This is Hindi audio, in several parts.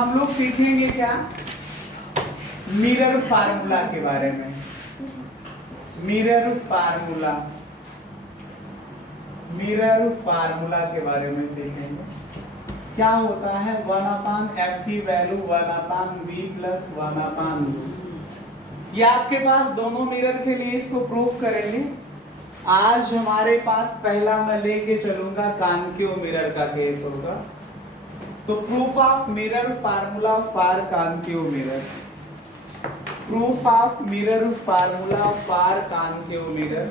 हम लोग सीखेंगे क्या, मिरर फार्मूला के बारे में। मिरर फार्मूला, मिरर फार्मूला के बारे में सीखेंगे। क्या होता है, 1/f की वैल्यू 1/v प्लस 1/u। ये आपके पास दोनों मिरर के लिए इसको प्रूफ करेंगे। आज हमारे पास पहला मैं लेके चलूंगा कॉन्केव मिरर का केस होगा। तो proof of mirror formula for concave mirror, proof of mirror formula for concave mirror.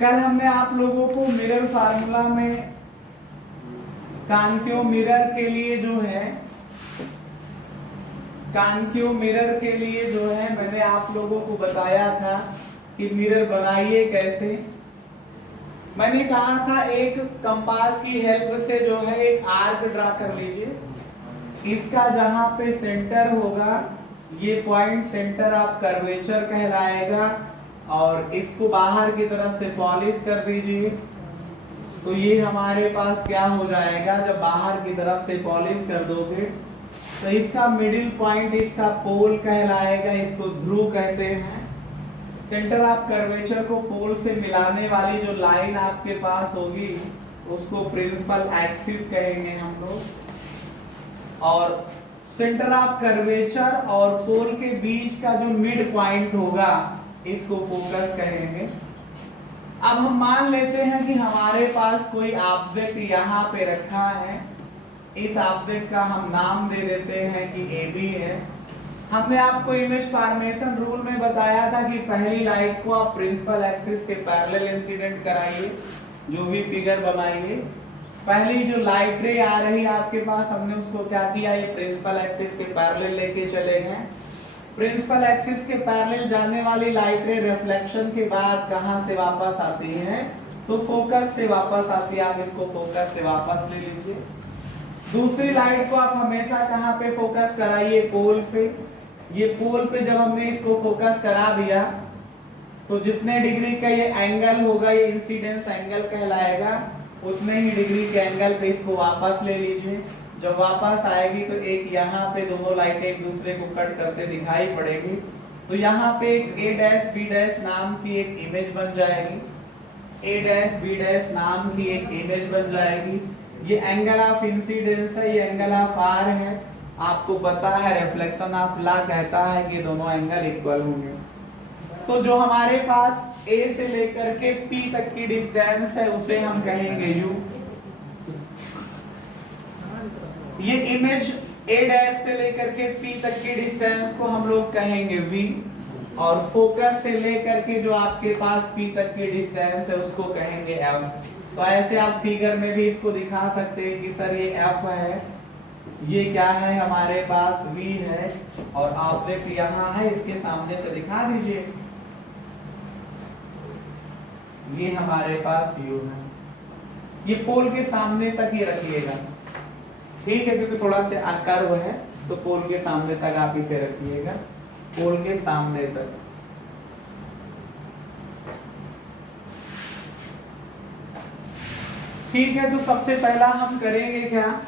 कल हमने आप लोगों को मिरर फार्मूला में कॉन्केव मिरर के लिए जो है, कॉन्केव मिरर के लिए जो है मैंने आप लोगों को बताया था कि मिरर बनाइए कैसे। मैंने कहा था एक कंपास की हेल्प से जो है एक आर्क ड्रा कर लीजिए। इसका जहां पे सेंटर होगा, ये पॉइंट सेंटर ऑफ कर्वेचर कहलाएगा, और इसको बाहर की तरफ से पॉलिश कर दीजिए। तो ये हमारे पास क्या हो जाएगा, जब बाहर की तरफ से पॉलिश कर दोगे तो इसका मिडिल पॉइंट इसका पोल कहलाएगा, इसको ध्रुव कहते हैं। सेंटर ऑफ कर्वेचर को पोल से मिलाने वाली जो लाइन आपके पास होगी उसको प्रिंसिपल एक्सिस कहेंगे हम लोग। और सेंटर ऑफ कर्वेचर और पोल के बीच का जो मिड पॉइंट होगा इसको फोकस कहेंगे। अब हम मान लेते हैं कि हमारे पास कोई ऑब्जेक्ट यहाँ पे रखा है। इस ऑब्जेक्ट का हम नाम दे देते हैं कि AB है। हमने आपको इमेज फॉर्मेशन रूल में बताया था कि पहली लाइट को आप प्रिंसिपल एक्सिस के पैरेलल इंसिडेंट कराइए, जो भी फिगर बनाइए। पहली जो लाइट रे आ रही आपके पास, हमने उसको क्या किया, ये प्रिंसिपल एक्सिस के पैरेलल लेके चले गए। प्रिंसिपल एक्सिस के पैरेलल जाने वाली लाइट रे रिफ्लेक्शन के बाद कहां से वापस आती है, तो फोकस से वापस आती है। आप इसको फोकस से वापस ले लीजिए। दूसरी लाइट को आप हमेशा कहां पे फोकस कराइए, पोल पे। ये पोल पे जब हमने इसको फोकस करा दिया तो जितने डिग्री का ये एंगल होगा, ये इंसिडेंस एंगल कहलाएगा, उतने ही डिग्री के एंगल पे इसको वापस ले लीजिए। जब वापस आएगी तो एक यहाँ पे दोनों लाइटें एक दूसरे को कट करते दिखाई पड़ेगी। तो यहाँ पे एक A' B' नाम की एक इमेज बन जाएगी, A', B' नाम की एक इमेज बन जाएगी। ये एंगल ऑफ इंसिडेंस है, ये एंगल ऑफ आर है। आपको पता है रिफ्लेक्शन ऑफ लॉ कहता है कि दोनों एंगल इक्वल होंगे। तो जो हमारे पास A से लेकर के P तक की डिस्टेंस है उसे हम कहेंगे U। ये इमेज A' से लेकर के P तक की डिस्टेंस को हम लोग कहेंगे V, और फोकस से लेकर के जो आपके पास P तक की डिस्टेंस है उसको कहेंगे F। तो ऐसे आप फिगर में भी इसको दिखा सकते हैं कि सर ये F है, ये क्या है हमारे पास V है, और ऑब्जेक्ट यहाँ है, इसके सामने से दिखा दीजिए। ये हमारे पास U है। ये पोल के सामने तक ही रखिएगा, ठीक है, क्योंकि थोड़ा सा कर्व है तो पोल के सामने तक आप इसे रखिएगा, पोल के सामने तक। ठीक है, तो सबसे पहला हम करेंगे क्या,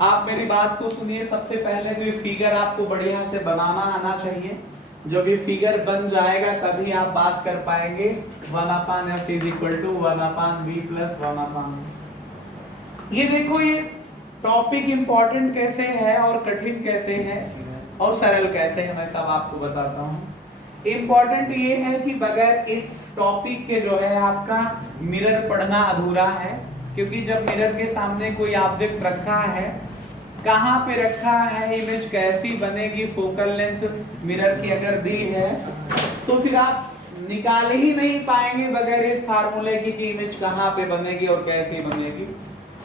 आप मेरी बात को सुनिए। सबसे पहले तो ये फिगर आपको बढ़िया से बनाना आना चाहिए। जब ये फिगर बन जाएगा तभी आप बात कर पाएंगे 1/f = 1/v + 1/u। ये देखो, ये टॉपिक इंपॉर्टेंट कैसे है और कठिन कैसे है और सरल कैसे है, मैं सब आपको बताता हूँ। इंपॉर्टेंट ये है कि बगैर इस टॉपिक के जो है आपका मिरर पढ़ना अधूरा है, क्योंकि जब मिरर के सामने कोई ऑब्जेक्ट रखा है, कहाँ पे रखा है, इमेज कैसी बनेगी, फोकल लेंथ मिरर की अगर दी है तो फिर आप निकाल ही नहीं पाएंगे बगैर इस फार्मूले की कि इमेज कहाँ पे बनेगी और कैसी बनेगी।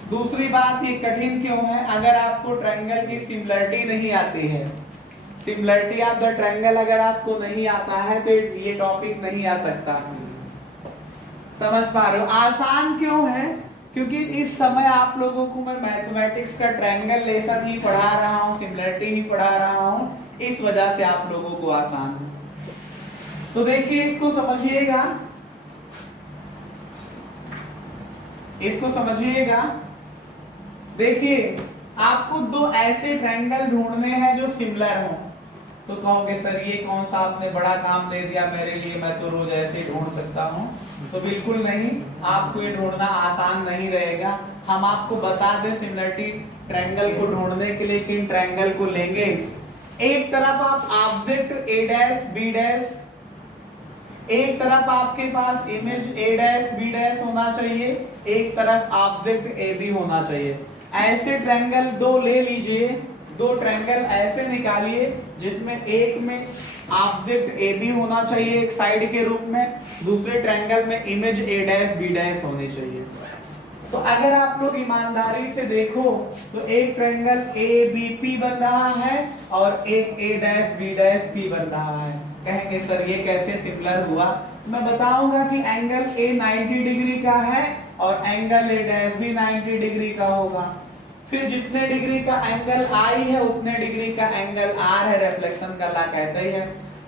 दूसरी बात, ये कठिन क्यों है, अगर आपको ट्रायंगल की सिमिलरिटी नहीं आती है, सिमिलरिटी ऑफ द ट्रायंगल अगर आपको नहीं आता है तो ये टॉपिक नहीं आ सकता। समझ पा रहे हो? आसान क्यों है, क्योंकि इस समय आप लोगों को मैं मैथमेटिक्स का ट्रायंगल लेसन ही पढ़ा रहा हूँ, सिमिलरिटी ही पढ़ा रहा हूँ, इस वजह से आप लोगों को आसान है। तो देखिए, इसको समझिएगा, इसको समझिएगा। देखिए आपको दो ऐसे ट्रायंगल ढूंढने हैं जो सिमिलर हों। तो कहोगे सर ये कौन सा आपने बड़ा काम दे दिया मेरे लिए, मैं तो रोज ऐसे ही ढूंढ सकता हूँ। तो बिल्कुल नहीं, आपको ये ढूंढना आसान नहीं रहेगा। हम आपको बता दें सिमिलरिटी ट्रायंगल को ढूंढने के लिए किन ट्रायंगल को लेंगे। एक तरफ आप object A dash B dash, एक तरफ आपके पास image A dash B dash होना चाहिए, एक तरफ ऑब्जेक्ट ए बी होना चाहिए। ऐसे ट्रायंगल दो ले लीजिए, दो ट्रायंगल ऐसे निकालिए जिसमें एक में ऑब्जेक्ट ए बी होना चाहिए एक साइड के रूप में, दूसरे ट्रायंगल में image A dash B dash होनी चाहिए। तो अगर आप लोग ईमानदारी से देखो तो एक ट्रायंगल ए बी पी बन रहा है और एक ए डैश बी डैश पी बन रहा है। कहेंगे सर ये कैसे सिमिलर हुआ? मैं बताऊंगा कि एंगल ए 90 डिग्री का है और एंगल ए डैश भी 90 डिग्री का होगा। फिर जितने डिग्री का एंगल आई है उतने डिग्री का एंगल आर है, रिफ्लेक्शन का लॉ कहता ही है।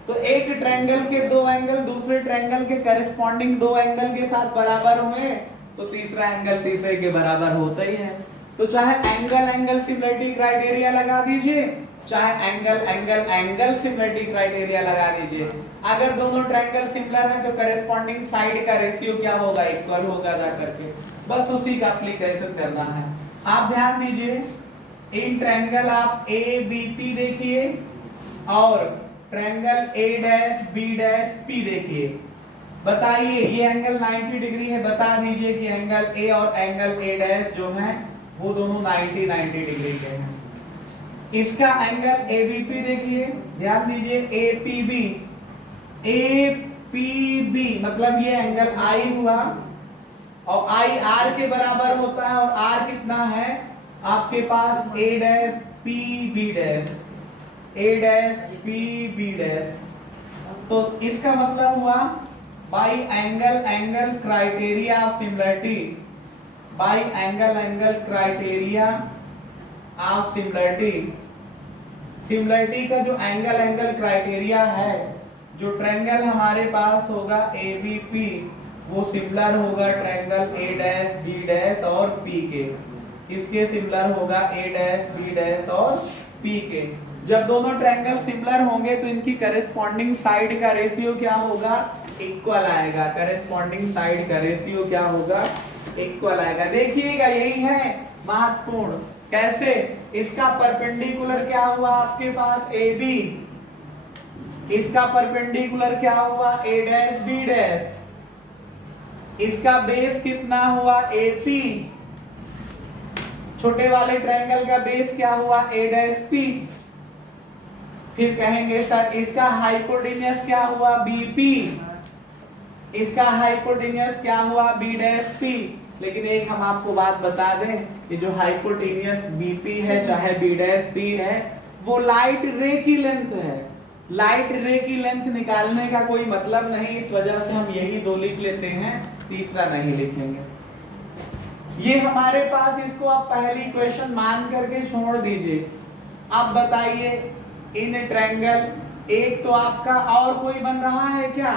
तो एक ट्रायंगल के दो एंगल दूसरे ट्रायंगल के करेस्पॉन्डिंग दो एंगल के साथ बराबर हुए तो तीसरा एंगल तीसरे के बराबर होता ही है। तो चाहे एंगल एंगल सिमिलरिटी क्राइटेरिया लगा दीजिए, चाहे angle angle angle similarity criteria लगा दीजिए। अगर दोनों ट्रायंगल सिमिलर हैं तो करेस्पॉन्डिंग साइड का रेशियो क्या होगा? इक्वल होगा जाकर के। बस उसी का एप्लीकेशन करना है। आप ध्यान दीजिए, इन ट्रायंगल आप ए बी पी देखिए और triangle A dash B dash P देखिए। बताइए ये एंगल 90 डिग्री है, बता दीजिए कि एंगल ए और एंगल ए डैश जो है वो दोनों 90 डिग्री के हैं। इसका एंगल ए बी पी देखिए, ध्यान दीजिए A P B, A P B मतलब ये एंगल आई हुआ और आई आर के बराबर होता है और आर कितना है आपके पास? ए डैश पी बी डैश, ए डैश पी बी डैश। तो इसका मतलब हुआ by angle angle criteria of similarity, by angle angle criteria of similarity, similarity का जो एंगल एंगल क्राइटेरिया है, जो ट्रायंगल हमारे पास होगा ए बी पी वो सिमिलर होगा triangle A dash B dash और पी के। इसके सिमिलर होगा ए डैश बी डैश और पी के। जब दोनों ट्रायंगल सिमिलर होंगे तो इनकी करेस्पॉन्डिंग साइड का रेशियो क्या होगा? इक्वल आएगा। करेस्पॉन्डिंग साइड का रेशियो क्या होगा? इक्वल आएगा। देखिएगा यही है महत्वपूर्ण। कैसे? इसका परपेंडिकुलर क्या हुआ आपके पास? ए बी, इसका परपेंडिकुलर क्या हुआ? ए डैश बी डैश, इसका बेस कितना हुआ? ए पी, छोटे वाले ट्रायंगल का बेस क्या हुआ? ए डैश पी। फिर कहेंगे सर इसका हाइपोटेन्यूस क्या हुआ? बी पी, इसका हाइपोटेन्यूस क्या हुआ? B dash P. लेकिन एक हम आपको बात बता दें कि जो हाइपोटेन्यूस बीपी है चाहे बी डैश पी है वो लाइट रे की लेंथ है। लाइट रे की लेंथ निकालने का कोई मतलब नहीं, इस वजह से हम यही दो लिख लेते हैं, तीसरा नहीं लिखेंगे। ये हमारे पास, इसको आप पहली इक्वेशन मान करके छोड़ दीजिए। अब बताइए इन ट्रायंगल एक तो आपका और कोई बन रहा है क्या?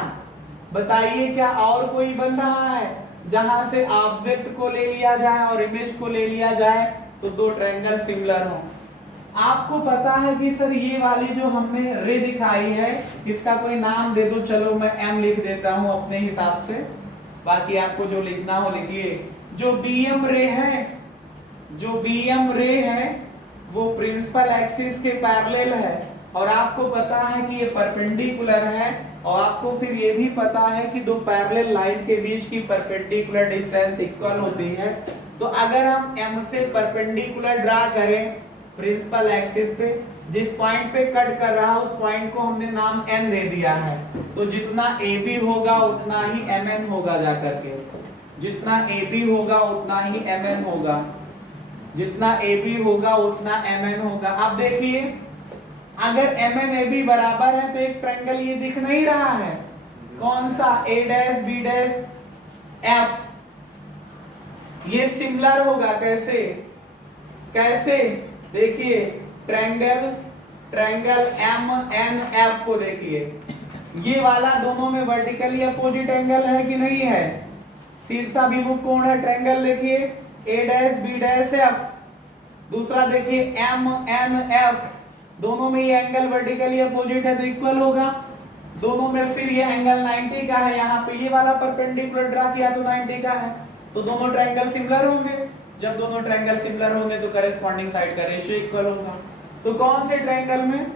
बताइए क्या और कोई बन रहा है जहां से ऑब्जेक्ट को ले लिया जाए और इमेज को ले लिया जाए तो दो ट्रायंगल सिमिलर हो। आपको पता है कि सर ये वाली जो हमने रे दिखाई है इसका कोई नाम दे दो, चलो मैं एम लिख देता हूं अपने हिसाब से, बाकी आपको जो लिखना हो लिखिए। जो बीएम रे है, जो बीएम रे है वो प्रिंसिपल एक्सिस के पैरेलल है और आपको पता है कि ये परपेंडिकुलर है और आपको फिर ये भी पता है कि दो पैरेलल लाइन के बीच की परपेंडिकुलर डिस्टेंस इक्वल होती है। तो अगर हम एम से परपेंडिकुलर ड्रा करें प्रिंसिपल एक्सिस पे, जिस पॉइंट पे कट कर रहा है उस पॉइंट को हमने नाम एन दे दिया है, तो जितना ए बी होगा उतना ही एम एन होगा जाकर के, जितना ए बी होगा उतना ही एम एन होगा, जितना ए बी होगा उतना एम एन होगा। अब देखिए अगर एम एन ए बी बराबर है तो एक ट्रायंगल ये दिख नहीं रहा है, कौन सा? ए डैश बी डैश एफ, ये सिमिलर होगा। कैसे? कैसे? देखिए ट्रायंगल एम एन एफ को देखिए, ये वाला दोनों में वर्टिकली अपोजिट एंगल है कि नहीं है? शीर्षाभिमुख कोण है ट्रायंगल, देखिए ए डैश बी डैश एफ, दूसरा देखिए एम एन एफ, दोनों में ये एंगल वर्टिकली अपोजिट है तो इक्वल होगा दोनों में। फिर ये एंगल 90 का है, यहाँ पे ये वाला परपेंडिकुलर ड्रा किया तो 90 का है, तो दोनों ट्रायंगल सिमिलर होंगे। जब दोनों ट्रायंगल सिमिलर होंगे तो करेस्पॉन्डिंग साइड का रेशियो इक्वल होगा। तो कौन से ट्रायंगल में?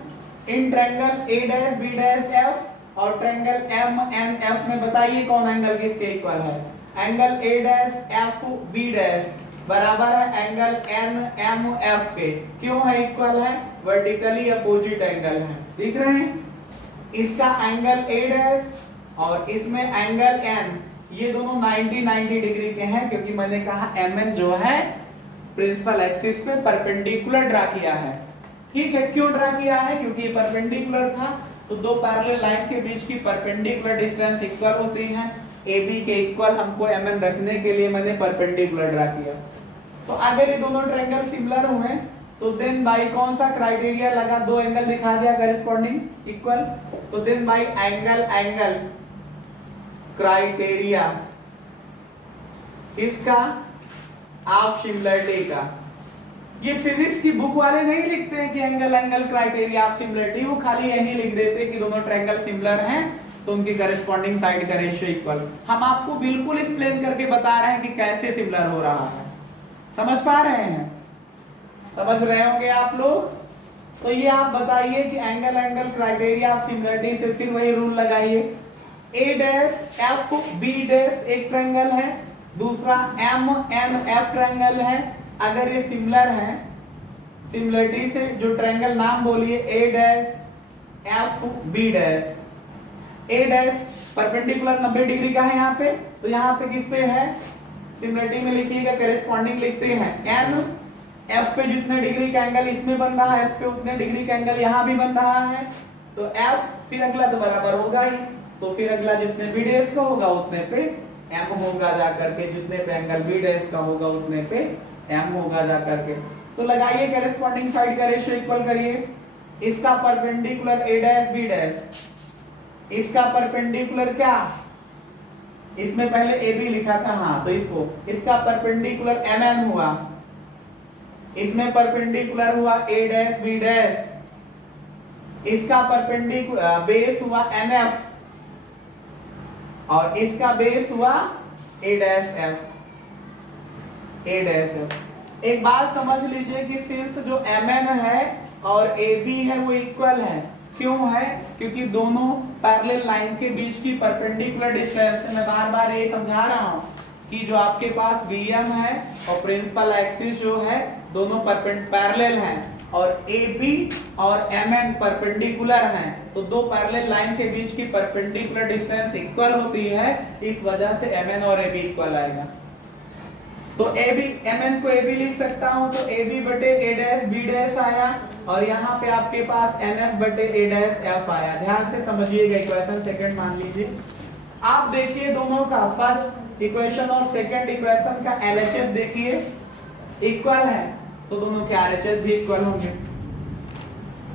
इन triangle A dash B dash F और ट्रायंगल एम एन एफ में बताइए कौन एंगल किसके इक्वल है? Angle A dash F B dash बराबर है एंगल एन एम एफ के। क्यों है इक्वल है? वर्टिकली अपोजिट एंगल है, देख रहे हैं? इसका एंगल ए डैश और इसमें एंगल एन, ये दोनों 90 डिग्री के हैं, क्योंकि मैंने कहा एम एन जो है प्रिंसिपल एक्सिस पे परपेंडिकुलर ड्रा किया है। ठीक है, क्यों ड्रा किया है? क्योंकि ये परपेंडिकुलर था, तो दो पैरेलल लाइन के बीच की परपेंडिकुलर डिस्टेंस इक्वल होती है। AB के इक्वल हमको MN रखने के लिए मैंने परपेंडिकुलर ड्रा किया। तो अगर ये दोनों ट्रायंगल सिमिलर हुए तो देन बाई कौन सा क्राइटेरिया लगा? दो एंगल दिखा दिया करेस्पॉन्डिंग इक्वल, तो then by angle angle criteria इसका ऑफ सिमिलरिटी का। ये फिजिक्स की बुक वाले नहीं लिखते हैं कि angle angle criteria of similarity, वो खाली यही लिख देते हैं कि दोनों ट्रायंगल सिमिलर हैं तो उनकी करेस्पॉन्डिंग साइड का रेशियो इक्वल। हम आपको बिल्कुल एक्सप्लेन करके बता रहे हैं कि कैसे सिमिलर हो रहा है। समझ पा रहे हैं? समझ रहे होंगे आप लोग। तो ये आप बताइए कि angle angle criteria of similarity से फिर वही रूल लगाइए। ए डैश एफ बी डैश एक ट्रायंगल है, दूसरा एम एन एफ ट्रायंगल है। अगर ये सिमिलर है, सिमिलरिटी से जो ट्रायंगल नाम बोलिए ए डैश एफ बी डैश। ए डैश परपेंडिकुलर 90 डिग्री का है यहाँ पे, तो यहाँ पे किस पे है? सिमिलरिटी में लिखिएगा, करेस्पॉन्डिंग लिखते हैं एन। एफ पे जितने डिग्री का एंगल इसमें बन रहा है, एफ पे उतने डिग्री का एंगल यहाँ भी बन रहा है, तो एफ फिर अगला तो बराबर होगा ही, तो फिर अगला जितने बी डैश का होगा उतने पे एम होगा जा करके, जितने पे एंगल बी डैश का होगा उतने पे एम होगा जा करके। तो लगाइए करेस्पॉन्डिंग साइड का रेशियो इक्वल करिए। इसका perpendicular A dash B dash, इसका परपेंडिकुलर क्या? इसमें पहले ए बी लिखा था, हाँ, तो इसको इसका परपेंडिकुलर एम एन हुआ, इसमें परपेंडिकुलर हुआ ए डैश बी डैश, इसका परपेंडिकुलर बेस हुआ एन एफ और इसका बेस हुआ ए डैश एफ। ए डैश एफ। एक बात समझ लीजिए कि सिंस जो एम एन है और ए बी है वो इक्वल है। क्यों है? क्योंकि दोनों पैरेलल लाइन के बीच की परपेंडिकुलर डिस्टेंस है। मैं बार बार ये समझा रहा हूँ कि जो आपके पास BM है और प्रिंसिपल एक्सिस जो है दोनों पैरेलल हैं और AB और MN परपेंडिकुलर हैं, तो दो पैरेलल लाइन के बीच की परपेंडिकुलर डिस्टेंस इक्वल होती है, इस वजह से MN और AB इक्वल आएगा। तो AB MN को AB लिख सकता हूं, तो AB बटे A डैश B डैश आया और यहाँ पे आपके पास NF बटे A डैश F आया। ध्यान से समझिएगा, इक्वेशन सेकंड मान लीजिए। आप देखिए दोनों का फर्स्ट इक्वेशन और सेकंड इक्वेशन का LHS देखिए इक्वल है, तो दोनों के RHS भी इक्वल होंगे।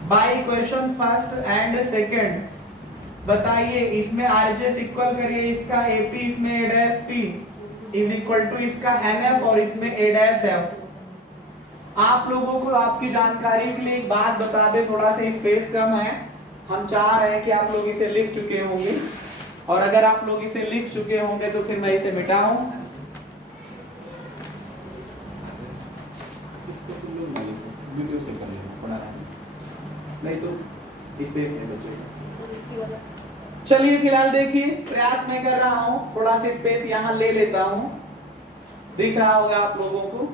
By equation first and second बताइए, इसमें RHS इक्वल करिए, इसका AP इसमें A dash P is equal to इसका NF और इसमें A डैश F। आप लोगों को आपकी जानकारी के लिए एक बात बता दें, थोड़ा सा स्पेस कम है, हम चाह रहे हैं कि आप लोग इसे लिख चुके होंगे, और अगर आप लोग इसे लिख चुके होंगे तो फिर मैं इसे मिटाऊं। वीडियो से कर लेना, नहीं तो स्पेस नहीं बचेगा। चलिए फिलहाल देखिए, प्रयास मैं कर रहा हूं, थोड़ा सा स्पेस यहां ले लेता हूं, दिख रहा होगा आप लोगों को।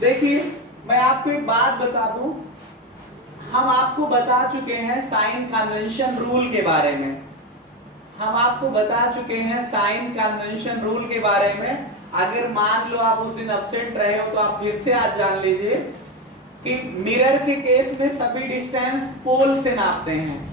देखिए मैं आपको एक बात बता दूं, हम आपको बता चुके हैं साइन कन्वेंशन रूल के बारे में, हम आपको बता चुके हैं साइन कन्वेंशन रूल के बारे में। अगर मान लो आप उस दिन एब्सेंट रहे हो तो आप फिर से आज जान लीजिए कि मिरर के केस में सभी डिस्टेंस पोल से नापते हैं,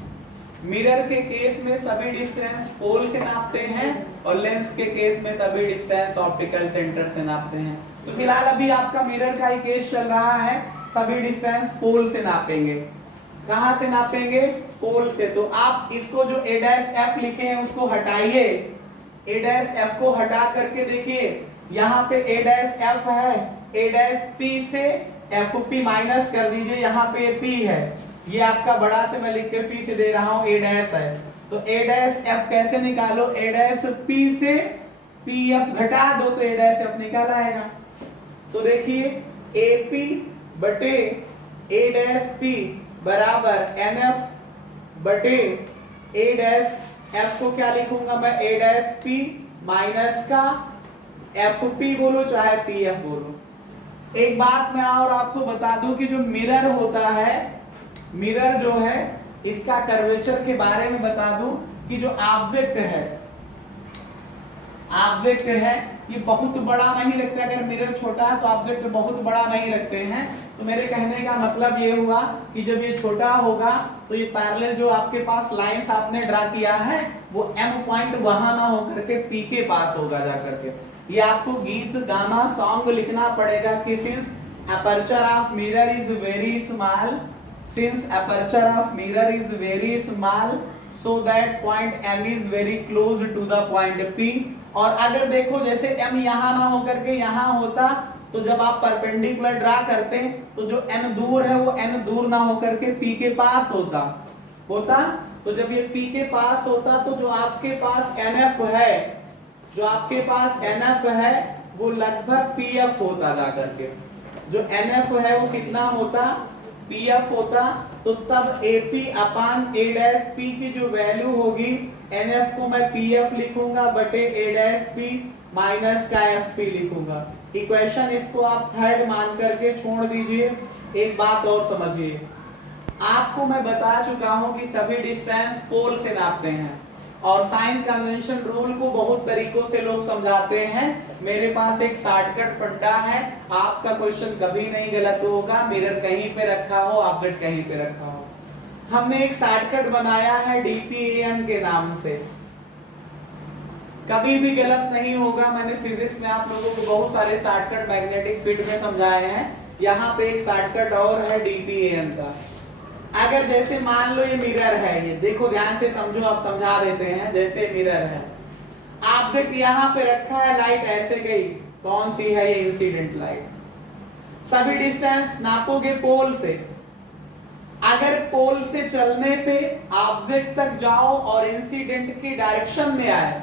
मिरर के केस में सभी डिस्टेंस पोल से नापते हैं और लेंस के केस में सभी डिस्टेंस ऑप्टिकल सेंटर से नापते हैं। तो फिलहाल अभी आपका मिरर का ही केस चल रहा है, सभी डिस्टेंस पोल से नापेंगे। कहां से नापेंगे? पोल से। तो आप इसको जो A डैश F लिखे हैं उसको हटाइए, A डैश F को हटा करके देखिए, यहाँ पे A डैश F है, ए डैश पी से एफ पी माइनस कर दीजिए, यहाँ पे पी है, ये आपका बड़ा से मैं लिख के पी से दे रहा हूं, ए डैश है, तो ए डैश एफ कैसे निकालो, ए डैश पी से पी एफ घटा दो तो ए डैश एफ निकाल आएगा। तो देखिए ए पी बटे ए डैश पी बराबर एन एफ बटे ए डैश एफ को क्या लिखूंगा मैं, ए डैश पी माइनस का एफ पी बोलो चाहे पी एफ बोलो। एक बात मैं और आपको बता दूं कि जो मिरर होता है, मिरर जो है इसका कर्वेचर के बारे में बता दूं कि जो ऑब्जेक्ट है, ऑब्जेक्ट है ये बहुत बड़ा नहीं रखते, अगर मिरर छोटा है तो ऑब्जेक्ट बहुत बड़ा नहीं रखते हैं। तो मेरे कहने का मतलब ये हुआ कि जब ये छोटा होगा तो ये पैरेलल जो आपके पास लाइंस आपने ड्रा किया है वो एम पॉइंट वहां ना होकर के पी के पास होगा जा करके। ये आपको गीत गाना सॉन्ग लिखना पड़ेगा कि since aperture of mirror is very small, since aperture of mirror is very small so that point M is very close to the point P. और अगर देखो जैसे m यहां ना होकर के यहां होता तो जब आप परपेंडिकुलर ड्रा करते तो जो n दूर है वो n दूर ना होकर के p के पास होता, तो जब ये p के पास होता तो जो आपके पास nf है, जो आपके पास nf है वो लगभग pf होता जा करके, जो nf है वो कितना होता, pf होता। तो तब AP upon A dash P की जो वैल्यू होगी NF को मैं PF लिखूंगा बटे A डैश P माइनस का FP लिखूंगा। इक्वेशन इसको आप थर्ड मान करके छोड़ दीजिए। एक बात और समझिए, आपको मैं बता चुका हूं कि सभी डिस्टेंस पोल से नापते हैं और साइन कन्वेंशन रूल को बहुत तरीकों से लोग समझाते हैं। मेरे पास एक शॉर्टकट फंडा है, आपका क्वेश्चन कभी नहीं गलत होगा, मिरर कहीं पे रखा हो, ऑब्जेक्ट कहीं पे रखा हो। हमने एक शॉर्टकट बनाया है DPAM के नाम से, कभी भी गलत नहीं होगा। मैंने फिजिक्स में आप लोगों को बहुत सारे शॉर्टकट मैग्नेटिक फील्ड में समझाए हैं, यहाँ पे एक शॉर्टकट और है DPAM का। अगर जैसे मान लो ये मिरर है, ये देखो ध्यान से समझो, आप समझा देते हैं। जैसे मिरर है, ऑब्जेक्ट यहाँ पे रखा है, लाइट ऐसे गई, कौन सी है ये, इंसिडेंट लाइट। सभी डिस्टेंस नापोगे पोल से, अगर पोल से चलने पे ऑब्जेक्ट तक जाओ और इंसिडेंट की डायरेक्शन में आए,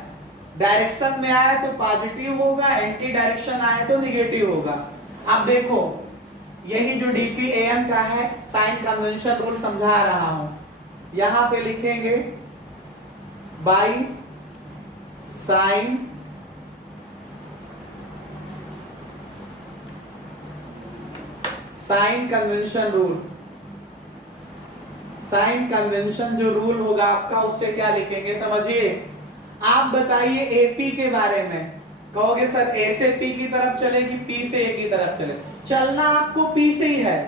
डायरेक्शन में आए तो पॉजिटिव होगा, एंटी डायरेक्शन आए तो निगेटिव होगा। अब देखो यही जो DPAM का है साइन कन्वेंशन रूल समझा रहा हूं, यहां पे लिखेंगे by sign sign convention rule. Sign convention जो रूल होगा आपका उससे क्या लिखेंगे समझिए। आप बताइए AP के बारे में, कहोगे सर A से P की तरफ चले कि P से A की तरफ चले। चलना आपको P से ही है,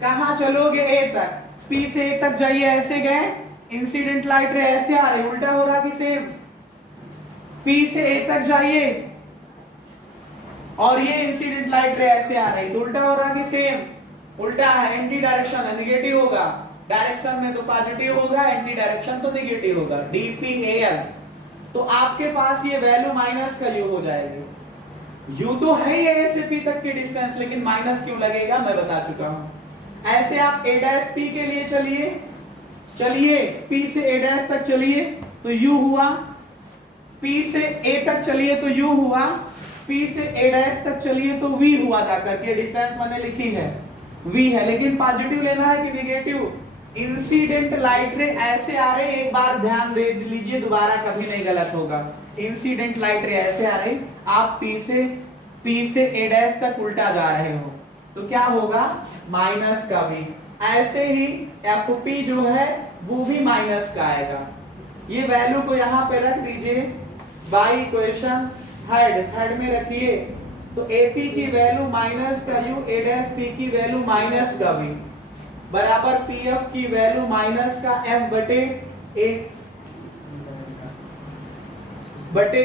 कहां चलोगे A तक, P से A तक जाइए, ऐसे गए, इंसिडेंट लाइट रे ऐसे आ रही, उल्टा हो रहा कि सेम। P से A तक जाइए और ये इंसिडेंट लाइट रे ऐसे आ रही, तो उल्टा हो रहा कि सेम, उल्टा है, एंटी डायरेक्शन है, निगेटिव होगा। डायरेक्शन में तो पॉजिटिव होगा, एंटी डायरेक्शन तो निगेटिव होगा, DPAL। तो आपके पास ये वैल्यू माइनस का यू हो जाएगी। यू तो है ये A से P तक की डिस्टेंस, लेकिन माइनस क्यों लगेगा मैं बता चुका हूं। ऐसे आप A डैश P के लिए चलिए, चलिए P से A डैश तक चलिए तो U हुआ, P से A तक चलिए तो U हुआ, P से A डैश तक चलिए तो V हुआ जाकर के, डिस्टेंस मैंने लिखी है V है, लेकिन पॉजिटिव लेना है कि निगेटिव। इंसिडेंट लाइट रे ऐसे आ रहे, एक बार ध्यान दे लीजिए, दोबारा कभी नहीं गलत होगा। इंसिडेंट लाइट रे ऐसे आ रही, आप P से A डैश तक उल्टा जा रहे हो तो क्या होगा, माइनस का भी। ऐसे ही FP जो है वो भी माइनस का आएगा। ये वैल्यू को यहाँ पे रख दीजिए बाई इक्वेशन थर्ड में रखिए, तो AP की वैल्यू माइनस का U, A डैश P की वैल्यू माइनस का V बराबर PF की वैल्यू माइनस का F बटे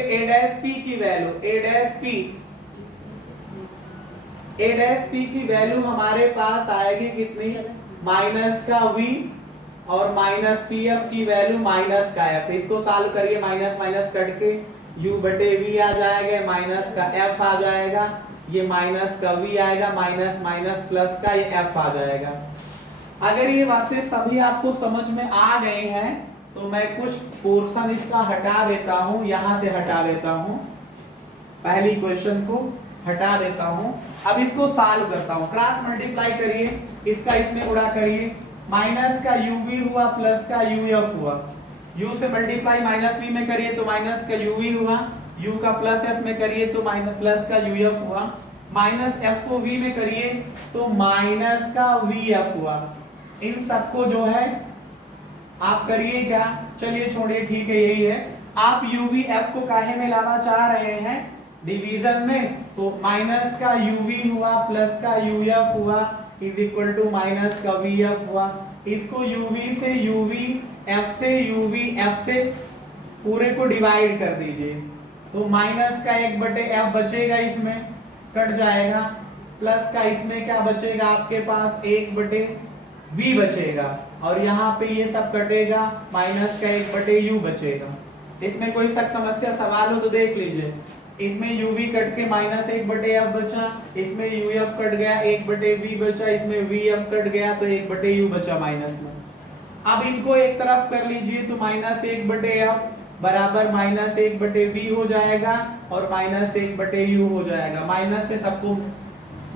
A डैश P की वैल्यू, A डैश P की वैल्यू हमारे पास आएगी कितनी, माइनस का V और माइनस PF की वैल्यू माइनस का F। इसको सॉल्व करिए, माइनस माइनस कट के U बटे V आ जाएगा, माइनस का F आ जाएगा। ये माइनस का v आएगा, माइनस माइनस प्लस का ये f आ जाएगा। अगर ये बातें सभी आपको समझ में आ गई हैं तो मैं कुछ पोर्शन इसका हटा देता हूं, यहां से हटा देता हूं, पहली क्वेश्चन को हटा देता हूं। अब इसको सॉल्व करता हूं। क्रॉस मल्टीप्लाई करिए, इसका इसमें गुणा करिए, माइनस का uv हुआ प्लस का uf हुआ, u से मल्टीप्लाई माइनस v में करिए तो माइनस का uv हुआ, u का प्लस f में करिए तो माइनस प्लस का uf हुआ, माइनस f को v में करिए तो माइनस का vf हुआ। इन सबको जो है आप करिए क्या, चलिए छोड़िए, ठीक है यही है। आप uv f को काहे में लाना चाह रहे हैं, डिवीजन में, तो माइनस का uv हुआ प्लस का uf हुआ इज इक्वल टू माइनस का vf हुआ। इसको uv से uv, f से uv, f से पूरे को डिवाइड कर दीजिए तो माइनस का 1/f बचेगा, इसमें कट जाएगा, प्लस का इसमें क्या बचेगा आपके पास 1/v बचेगा, और यहाँ पे ये सब कटेगा, माइनस का 1/u बचेगा। इसमें कोई शक समस्या सवाल हो तो देख लीजिए। इसमें uv कट के माइनस 1/f बचा, इसमें uf कट गया 1/v बचा, इसमें vf कट गया तो 1/u बचा माइनस में। अब इनको एक तरफ कर लीजिए तो माइनस 1/f बराबर माइनस 1/v हो जाएगा और माइनस 1/u हो जाएगा। माइनस से सबको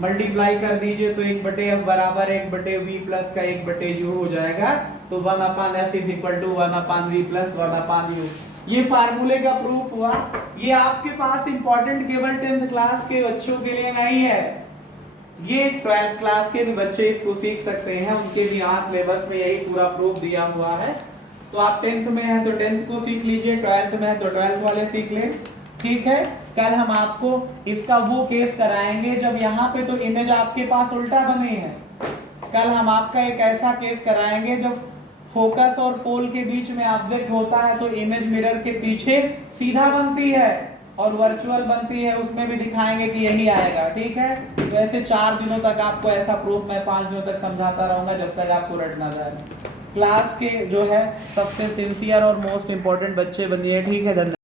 मल्टीप्लाई कर दीजिए तो 1/f बराबर 1/v प्लस का 1/u हो जाएगा। तो 1/f is equal to 1/v plus 1/u। ये फार्मूले का प्रूफ हुआ। ये आपके पास इंपॉर्टेंट केवल 10th क्लास के बच्चों के लिए नहीं है, ये 12th क्लास के भी बच्चे इसको सीख सकते हैं, उनके भी यहाँ सिलेबस में यही पूरा प्रूफ दिया हुआ है। तो आप 10th में हैं तो 10th को सीख लीजिए, 12th में है तो 12th वाले सीख लें, ठीक है। कल हम आपको इसका वो केस कराएंगे जब यहाँ पे तो इमेज आपके पास उल्टा बने हैं। कल हम आपका एक ऐसा केस कराएंगे जब फोकस और पोल के बीच में ऑब्जेक्ट होता है तो इमेज मिरर के पीछे सीधा बनती है और वर्चुअल बनती है, उसमें भी दिखाएंगे कि यही आएगा, ठीक है। तो ऐसे 4 दिनों तक आपको ऐसा प्रूफ मैं 5 दिनों तक समझाता रहूंगा जब तक आपको रट ना जाए। क्लास के जो है सबसे सिंसियर और मोस्ट इंपॉर्टेंट बच्चे बनिए, ठीक है। धन्यवाद।